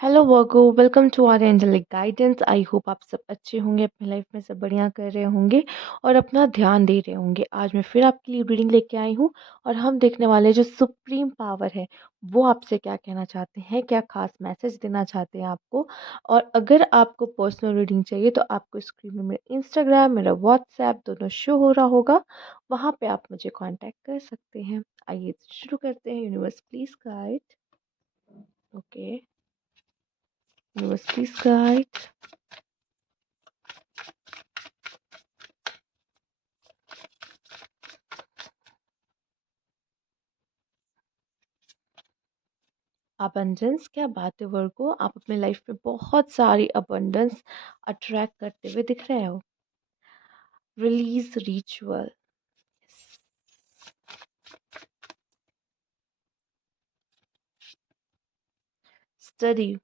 Hello Virgos, welcome to our angelic guidance. I hope आप सब अच्छे होंगे, अपनी लाइफ में सब बढ़िया कर रहे होंगे और अपना ध्यान दे रहे होंगे। आज मैं फिर आपके लिए रीडिंग लेके आई हूँ और हम देखने वाले जो सुप्रीम पावर है वो आपसे क्या कहना चाहते हैं, क्या खास मैसेज देना चाहते हैं आपको। और अगर आपको पर्सनल रीडिंग चाहिए तो आपको स्क्रीन में मेरा इंस्टाग्राम, मेरा व्हाट्सएप दोनों शो हो रहा होगा, वहाँ पे आप मुझे कॉन्टैक्ट कर सकते हैं। आइए शुरू करते हैं। Universe please guide. Okay, universe please guide. Abundance, क्या बात है वर्गो, आप अपने लाइफ में बहुत सारी अबंडेंस अट्रैक्ट करते हुए दिख रहे हो। Release ritual, study.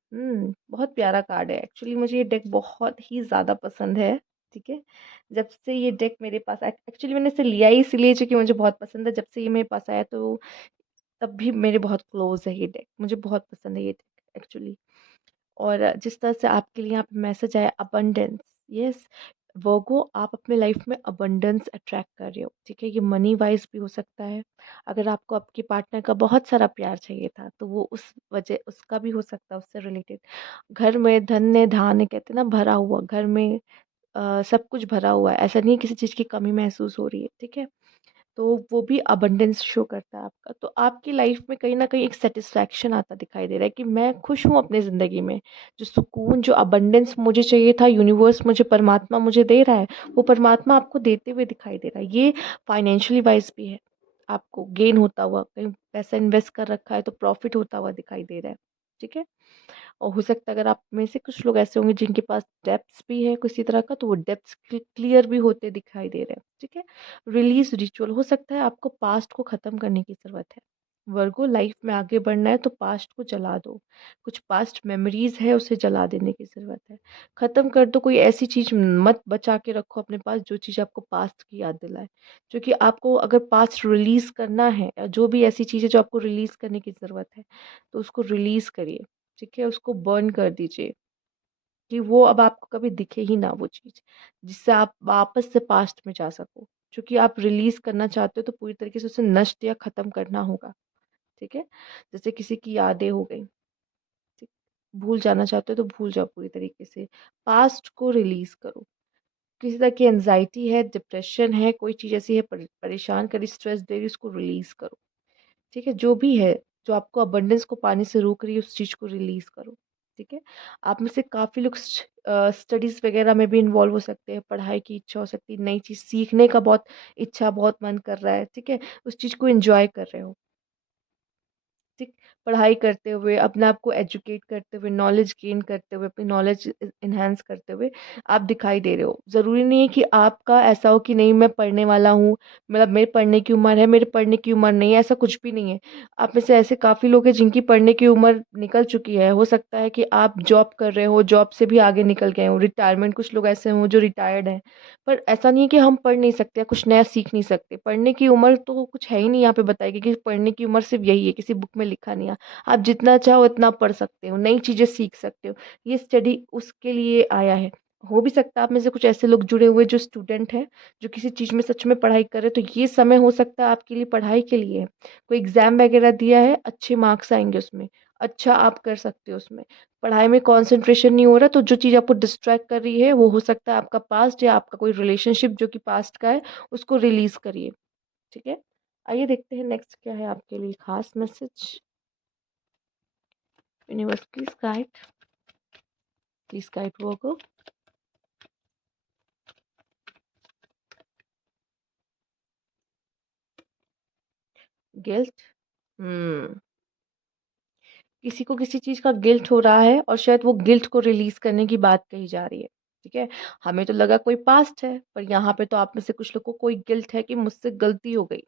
बहुत प्यारा कार्ड है। एक्चुअली मुझे ये डेक बहुत ही ज़्यादा पसंद है। ठीक है, जब से ये डेक मेरे पास एक्चुअली मैंने इसे लिया ही इसलिए क्योंकि मुझे बहुत पसंद है। जब से ये मेरे पास आया तो तब भी मेरे बहुत क्लोज है ये डेक, मुझे बहुत पसंद है ये डेक एक्चुअली। और जिस तरह से आपके लिए यहाँ पे मैसेज आया अबंडेंस, यस वर्गो, आप अपने लाइफ में अबंडेंस अट्रैक्ट कर रहे हो। ठीक है, ये मनी वाइज भी हो सकता है। अगर आपको आपके पार्टनर का बहुत सारा प्यार चाहिए था तो वो उस वजह उसका भी हो सकता है, उससे रिलेटेड। घर में धन्य धान्य कहते हैं ना, भरा हुआ घर में सब कुछ भरा हुआ है, ऐसा नहीं किसी चीज़ की कमी महसूस हो रही है। ठीक है, तो वो भी अबंडेंस शो करता है आपका। तो आपकी लाइफ में कहीं न कहीं एक सैटिस्फैक्शन आता दिखाई दे रहा है कि मैं खुश हूँ अपनी ज़िंदगी में। जो सुकून, जो अबंडेंस मुझे चाहिए था, यूनिवर्स मुझे, परमात्मा मुझे दे रहा है, वो परमात्मा आपको देते हुए दिखाई दे रहा है। ये फाइनेंशियली वाइज़ भी है, आपको गेन होता हुआ, कहीं पैसा इन्वेस्ट कर रखा है तो प्रॉफ़िट होता हुआ दिखाई दे रहा है। ठीक है? और हो सकता है अगर आप में से कुछ लोग ऐसे होंगे जिनके पास डेब्ट्स भी है किसी तरह का, तो वो डेब्ट्स क्लियर भी होते दिखाई दे रहे हैं। ठीक है, रिलीज रिचुअल हो सकता है आपको पास्ट को खत्म करने की जरूरत है। वर्गो, लाइफ में आगे बढ़ना है तो पास्ट को जला दो। कुछ पास्ट मेमोरीज है उसे जला देने की जरूरत है। खत्म कर दो, कोई ऐसी चीज मत बचा के रखो अपने पास जो चीज आपको पास्ट की याद दिलाए। क्योंकि आपको अगर पास्ट रिलीज करना है, या जो भी ऐसी चीज है जो आपको रिलीज करने की जरूरत है, तो उसको रिलीज करिए। ठीक है, उसको बर्न कर दीजिए कि वो अब आपको कभी दिखे ही ना वो चीज़, जिससे आप वापस से पास्ट में जा सको। क्योंकि आप रिलीज़ करना चाहते हो तो पूरी तरीके से उसे नष्ट या ख़त्म करना होगा। ठीक है? जैसे किसी की यादें हो गई, ठीक? भूल जाना चाहते हो तो भूल जाओ पूरी तरीके से। पास्ट को रिलीज़ करो। किसी तरह की एंग्ज़ायटी है, डिप्रेशन है, कोई चीज़ ऐसी है परेशान कर रही, स्ट्रेस दे रही, उसको रिलीज़ करो। ठीक है, जो भी है, जो आपको अबंडेंस को पाने से रोक रही है उस चीज़ को रिलीज़ करो। ठीक है, आप में से काफ़ी लोग स्टडीज़ वगैरह में भी इन्वॉल्व हो सकते हैं, पढ़ाई की इच्छा हो सकती है, नई चीज़ सीखने का बहुत इच्छा, बहुत मन कर रहा है। ठीक है, उस चीज़ को एन्जॉय कर रहे हो। ठीक, पढ़ाई करते हुए, अपने आप को एजुकेट करते हुए, नॉलेज गेन करते हुए, अपनी नॉलेज इन्हांस करते हुए आप दिखाई दे रहे हो। ज़रूरी नहीं है कि आपका ऐसा हो कि नहीं मैं पढ़ने वाला हूँ, मतलब मेरे पढ़ने की उम्र है, मेरे पढ़ने की उम्र नहीं है, ऐसा कुछ भी नहीं है। आप में से ऐसे काफ़ी लोग हैं जिनकी पढ़ने की उम्र निकल चुकी है। हो सकता है कि आप जॉब कर रहे हो, जॉब से भी आगे निकल गए हो, रिटायरमेंट, कुछ लोग ऐसे हों जो रिटायर्ड हैं। पर ऐसा नहीं है कि हम पढ़ नहीं सकते या कुछ नया सीख नहीं सकते। पढ़ने की उम्र तो कुछ है ही नहीं यहाँ पे बताई गई कि पढ़ने की उम्र सिर्फ़ यही है, किसी बुक में लिखा नहीं है। आप जितना चाहो उतना पढ़ सकते हो, नई चीज़ें सीख सकते हो। ये स्टडी उसके लिए आया है। हो भी सकता है आप में से कुछ ऐसे लोग जुड़े हुए जो स्टूडेंट हैं, जो किसी चीज़ में सच में पढ़ाई कर रहे हैं, तो ये समय हो सकता है आपके लिए पढ़ाई के लिए है। कोई एग्ज़ाम वगैरह दिया है, अच्छे मार्क्स आएँगे उसमें, अच्छा आप कर सकते हो उसमें। पढ़ाई में कंसंट्रेशन नहीं हो रहा तो जो चीज़ आपको डिस्ट्रैक्ट कर रही है वो हो सकता है आपका पास्ट या आपका कोई रिलेशनशिप जो कि पास्ट का है, उसको रिलीज़ करिए। ठीक है? आइए देखते हैं नेक्स्ट क्या है आपके लिए खास message. Universe please guide Virgo. Guilt. हम्म, किसी को किसी चीज का गिल्ट हो रहा है और शायद वो गिल्ट को रिलीज करने की बात कही जा रही है। ठीक है, हमें तो लगा कोई पास्ट है, पर यहाँ पे तो आप में से कुछ लोग को कोई गिल्ट है कि मुझसे गलती हो गई,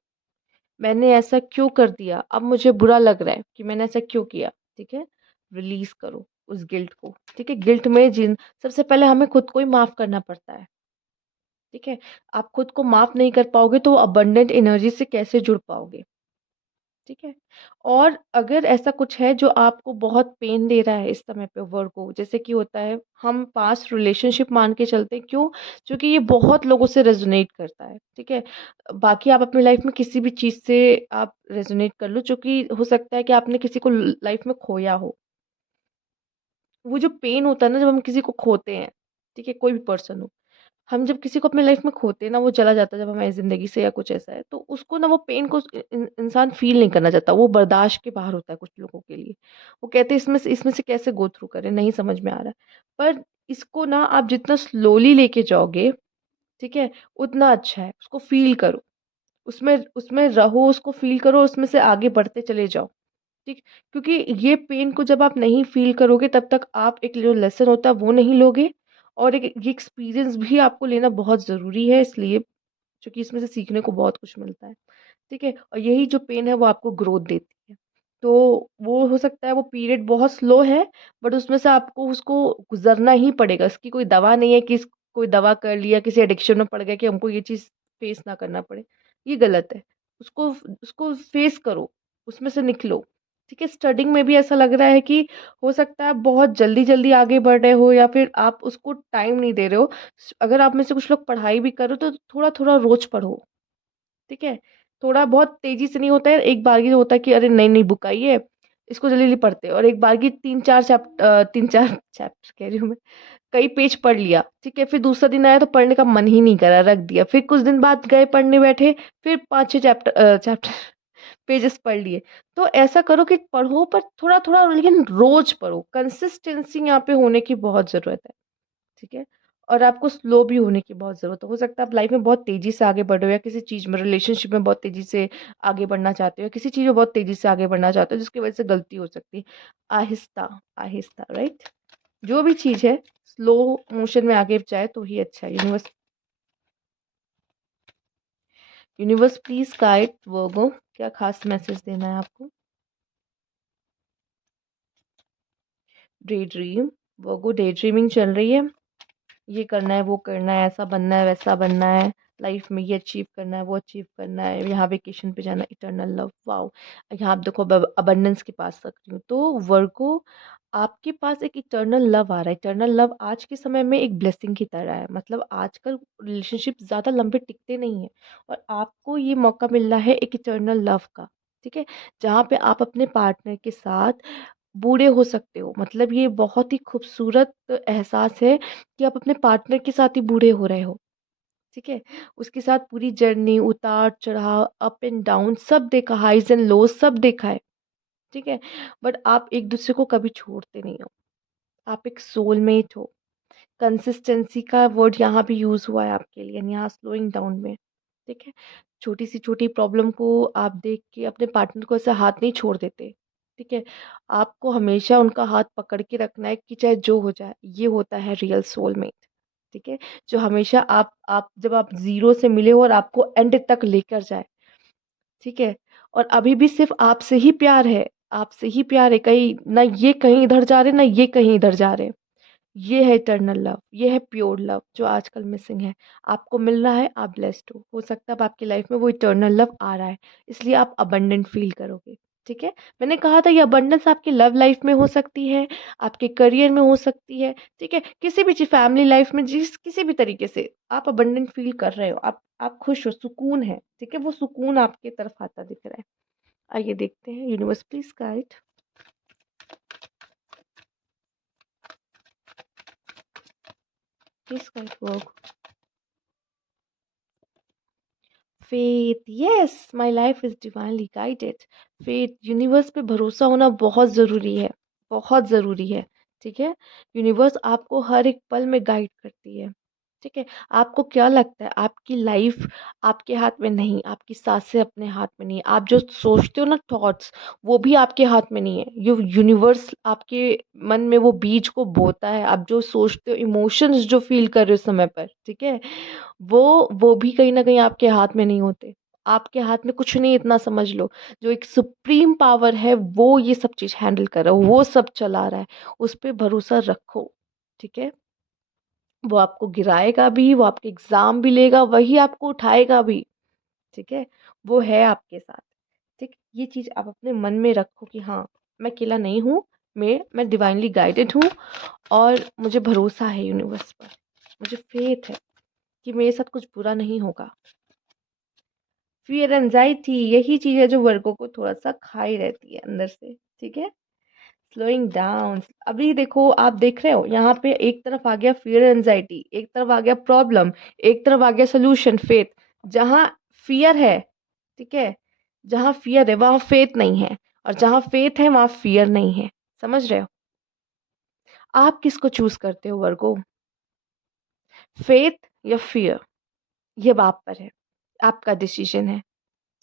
मैंने ऐसा क्यों कर दिया, अब मुझे बुरा लग रहा है कि मैंने ऐसा क्यों किया। ठीक है, रिलीज करो उस गिल्ट को। ठीक है, गिल्ट में जिन सबसे पहले हमें खुद को ही माफ करना पड़ता है। ठीक है, आप खुद को माफ नहीं कर पाओगे तो अबंडेंट एनर्जी से कैसे जुड़ पाओगे। ठीक है? और अगर ऐसा कुछ है जो आपको बहुत पेन दे रहा है इस समय पे वर्गो, जैसे कि होता है हम पास्ट रिलेशनशिप मान के चलते हैं, क्यों? क्योंकि ये बहुत लोगों से रेज़ोनेट करता है, ठीक है? बाकी आप अपनी लाइफ़ में किसी भी चीज़ से आप रेज़ोनेट कर लो, जो कि हो सकता है कि आपने किसी को ल लाइफ़ में खोया हो। वो जो पेन होता है ना जब हम किसी को खोते हैं, ठीक है? कोई भी पर्सन हो। हम जब किसी को अपनी लाइफ में खोते हैं ना, वो चला जाता है जब हमारी ज़िंदगी से या कुछ ऐसा है, तो उसको ना वो पेन को इंसान फ़ील नहीं करना चाहता, वो बर्दाश्त के बाहर होता है कुछ लोगों के लिए। वो कहते हैं इसमें से कैसे गो थ्रू करें, नहीं समझ में आ रहा है। पर इसको ना आप जितना स्लोली लेके जाओगे, ठीक है? उतना अच्छा है, उसको फ़ील करो, उसमें उसमें रहो, उसको फ़ील करो, उसमें से आगे बढ़ते चले जाओ। ठीक, क्योंकि ये पेन को जब आप नहीं फ़ील करोगे तब तक आप एक जो लेसन होता है वो नहीं लोगे, और एक ये एक्सपीरियंस भी आपको लेना बहुत ज़रूरी है इसलिए, क्योंकि इसमें से सीखने को बहुत कुछ मिलता है, ठीक है? और यही जो पेन है वो आपको ग्रोथ देती है। तो वो हो सकता है वो पीरियड बहुत स्लो है, बट उसमें से आपको उसको गुज़रना ही पड़ेगा। इसकी कोई दवा नहीं है कि कोई दवा कर लिया, किसी एडिक्शन में पड़ गए कि हमको ये चीज़ फेस ना करना पड़े, ये गलत है। उसको उसको फेस करो, उसमें से निकलो, ठीक है? स्टडिंग में भी ऐसा लग रहा है कि हो सकता है आप बहुत जल्दी-जल्दी आगे बढ़ रहे हो या फिर आप उसको टाइम नहीं दे रहे हो। अगर आप में से कुछ लोग पढ़ाई भी कर रहे हो तो थोड़ा-थोड़ा रोज़ पढ़ो। ठीक है? थोड़ा बहुत तेज़ी से नहीं होता है, एक बारगी होता है कि अरे नई-नई बुक आई है, इसको जल्दी-जल्दी पढ़ते हैं, और एक बारगी 3-4 चैप्टर कह रही हूँ मैं, कई पेज पढ़ लिया, ठीक है? फिर दूसरा दिन आया तो पढ़ने का मन ही नहीं करा, रख दिया। फिर कुछ दिन बाद गए पढ़ने बैठे, फिर 5-6 चैप्टर पेजेज़ पढ़ लिए। तो ऐसा करो कि पढ़ो पर थोड़ा-थोड़ा, लेकिन रोज़ पढ़ो। कंसिस्टेंसी यहाँ पे होने की बहुत ज़रूरत है। ठीक है? और आपको स्लो भी होने की बहुत ज़रूरत है। हो सकता है आप लाइफ़ में बहुत तेज़ी से आगे बढ़ रहे हो या किसी चीज़ में रिलेशनशिप में बहुत तेज़ी से आगे बढ़ना चाहते हो या किसी चीज़ में बहुत तेज़ी से आगे बढ़ना चाहते हो जिसकी वज़ह से गलती हो सकती है। आहिस्ता, आहिस्ता, राइट? जो भी चीज़ है स्लो मोशन में आगे जाए तो ही अच्छा है। यूनिवर्स प्लीज़ गाइड वर्गो, क्या ख़ास मैसेज देना है आपको? डे ड्रीम, वर्गो डे ड्रीमिंग चल रही है। ये करना है, वो करना है, ऐसा बनना है, वैसा बनना है, लाइफ में ये अचीव करना है, वो अचीव करना है, यहाँ वेकेशन पे जाना, इटर्नल लव, वाओ! यहाँ आप देखो अबंडेंस के पास रख रही हूँ। तो वर्गो, आपके पास एक इटर्नल लव आ रहा है। इटर्नल लव आज के समय में एक ब्लेसिंग की तरह है। मतलब आजकल रिलेशनशिप ज़्यादा लंबे टिकते नहीं हैं, और आपको ये मौका मिल रहा है एक इटर्नल लव का, ठीक है? जहाँ पे आप अपने पार्टनर के साथ बूढ़े हो सकते हो। मतलब ये बहुत ही खूबसूरत एहसास है कि आप अपने पार्टनर के साथ ही बूढ़े हो रहे हो, ठीक है? उसके साथ पूरी जर्नी, उतार-चढ़ाव, अप एंड डाउन सब देखा, हाइज़ एंड लोज़ सब देखा है, ठीक है? बट आप एक-दूसरे को कभी छोड़ते नहीं हो। आप एक सोलमेट हो। कंसिस्टेंसी का वर्ड यहाँ भी यूज़ हुआ है आपके लिए, यहाँ स्लोइंग डाउन में, ठीक है? छोटी सी छोटी प्रॉब्लम को आप देख के अपने पार्टनर को ऐसे हाथ नहीं छोड़ देते, ठीक है? आपको हमेशा उनका हाथ पकड़ के रखना है कि चाहे जो हो जाए, ये होता है रियल सोलमेट, ठीक है? जो हमेशा आप जब आप ज़ीरो से मिले हो और आपको एंड तक लेकर जाए, ठीक है? और अभी भी सिर्फ़ आपसे ही प्यार है, आपसे ही प्यार है, कहीं ना ये कहीं इधर जा रहे, ना ये कहीं इधर जा रहे। ये है इटर्नल लव, ये है प्योर लव जो आजकल मिसिंग है। आपको मिल रहा है, आप ब्लेस्ड हो सकता है अब आपकी लाइफ में वो इटर्नल लव आ रहा है, इसलिए आप अबंडेंट फील करोगे, ठीक है? मैंने कहा था ये अबंडेंस आपकी लव लाइफ में हो सकती है, आपके करियर में हो सकती है, ठीक है? किसी भी चीज़, फैमिली लाइफ में, जिस किसी भी तरीके से आप अबंडेंट फील कर रहे हो, आप खुश हो, सुकून है, ठीक है? वो सुकून आपकी तरफ आता दिख रहा है। आइए देखते हैं, universe please guide, please guide work. Faith, yes, my life is divinely guided. Faith, universe पे भरोसा होना बहुत ज़रूरी है, बहुत ज़रूरी है, ठीक है? यूनिवर्स आपको हर एक पल में गाइड करती है, ठीक है? आपको क्या लगता है आपकी लाइफ आपके हाथ में नहीं, आपकी सांसें अपने हाथ में नहीं है, आप जो सोचते हो ना थॉट्स, वो भी आपके हाथ में नहीं है। यूनिवर्स आपके मन में वो बीज को बोता है, आप जो सोचते हो, इमोशंस जो फील कर रहे हो समय पर, ठीक है? वो भी कहीं न कहीं आपके हाथ में नहीं होते। आपके हाथ में कुछ नहीं, इतना समझ लो। जो एक सुप्रीम पावर है वो ये सब चीज़ हैंडल कर रहा है, वो सब चला रहा है। उस पे भरोसा रखो, ठीक है? वो आपको गिराएगा भी, वो आपके एग्ज़ाम भी लेगा, वही आपको उठाएगा भी, ठीक है? वो है आपके साथ, ठीक? ये चीज़ आप अपने मन में रखो कि हाँ, मैं अकेला नहीं हूँ, मैं डिवाइनली गाइडेड हूँ और मुझे भरोसा है यूनिवर्स पर। मुझे फ़ेथ है कि मेरे साथ कुछ बुरा नहीं होगा। फ़ियर, एंग्ज़ायटी यही चीज़ है जो वर्गों को थोड़ा-सा खाई रहती है अंदर से, ठीक है? स्लोइंग डाउन, अभी देखो आप देख रहे हो यहाँ पे एक तरफ आ गया फ़ियर एंग्ज़ायटी, एक तरफ आ गया प्रॉब्लम, एक तरफ आ गया सॉल्यूशन फ़ेथ। जहाँ फ़ियर है, ठीक है? जहाँ फ़ियर है वहाँ फ़ेथ नहीं है और जहाँ फ़ेथ है वहाँ फ़ियर नहीं है। समझ रहे हो? आप किसको चूज़ करते हो वर्गो? फ़ेथ या फ़ियर? ये अब आप पर है, आपका डिसीज़न है।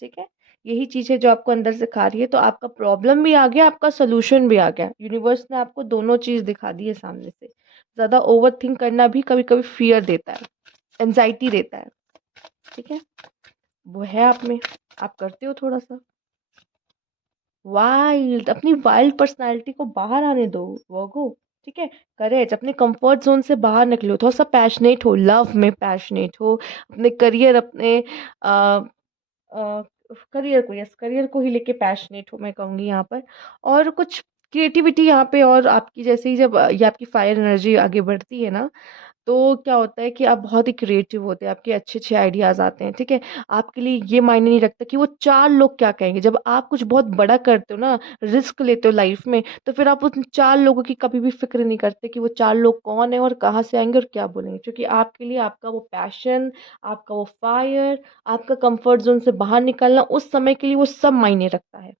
ठीक है? यही चीज़ है जो आपको अंदर से खा रही है, तो आपका प्रॉब्लम भी आ गया, आपका सॉल्यूशन भी आ गया। यूनिवर्स ने आपको दोनों चीज़ दिखा दी है सामने से। ज़्यादा ओवरथिंक करना भी कभी-कभी फ़ियर देता है, एंग्ज़ायटी देता है, ठीक है? वो है आप में, आप करते हो थोड़ा-सा। वाइल्ड, अपनी वाइल्ड पर्सनैलिटी को बाहर आने दो, वर्गो, ठीक है? करेज, अपने कंफर्ट ज़ोन से बाहर निकलो, थोड़ा-सा पैशनेट हो, लव में पैशनेट हो, अपने करियर, अपने अ अ, करियर को, यस, करियर को ही लेके पैशनेट हूँ मैं कहूँगी यहाँ पर। और कुछ क्रिएटिविटी यहाँ पे, और आपकी जैसे ही जब ये आपकी फायर एनर्जी आगे बढ़ती है ना, तो क्या होता है कि आप बहुत ही क्रिएटिव होते हैं, आपके अच्छे-अच्छे आइडियाज़ आते हैं, ठीक है? आपके लिए ये मायने नहीं रखता कि वो 4 लोग क्या कहेंगे। जब आप कुछ बहुत बड़ा करते हो ना, रिस्क लेते हो लाइफ़ में, तो फिर आप उन 4 लोगों की कभी भी फ़िक्र नहीं करते कि वो 4 लोग कौन हैं और कहाँ से आएँगे और क्या बोलेंगे। क्योंकि आपके लिए आपका वो पैशन, आपका वो फायर, आपका कम्फ़र्ट ज़ोन से बाहर निकलना, उस समय के लिए वो सब मायने रखता है।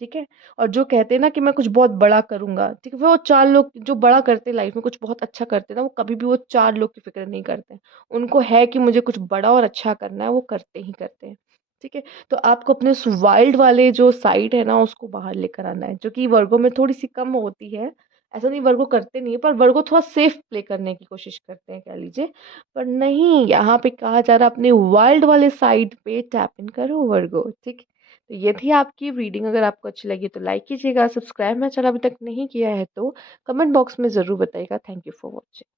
ठीक है? और जो कहते हैं ना कि मैं कुछ बहुत बड़ा करूँगा, ठीक है? वो 4 लोग जो बड़ा करते हैं लाइफ़ में, कुछ बहुत अच्छा करते हैं ना, वो कभी भी वो 4 लोग की फ़िक्र नहीं करते हैं। उनको है कि मुझे कुछ बड़ा और अच्छा करना है, वो करते ही करते हैं। ठीक है? तो आपको अपने उस वाइल्ड वाले जो साइड है ना, उसको बाहर लेकर आना है, जो कि वर्गों में थोड़ी-सी कम होती है। ऐसा नहीं वर्गो करते नहीं है, पर वर्गो थोड़ा सेफ प्ले करने की कोशिश करते हैं, कह लीजिए। पर नहीं, यहाँ पे कहा जा रहा है अपने वाइल्ड वाले साइड पे टैप इन करो वर्गो, ठीक? तो ये थी आपकी रीडिंग। अगर आपको अच्छी लगी तो लाइक कीजिएगा, सब्सक्राइब मेरा चैनल अभी तक नहीं किया है तो कमेंट बॉक्स में ज़रूर बताइएगा। Thank you for watching.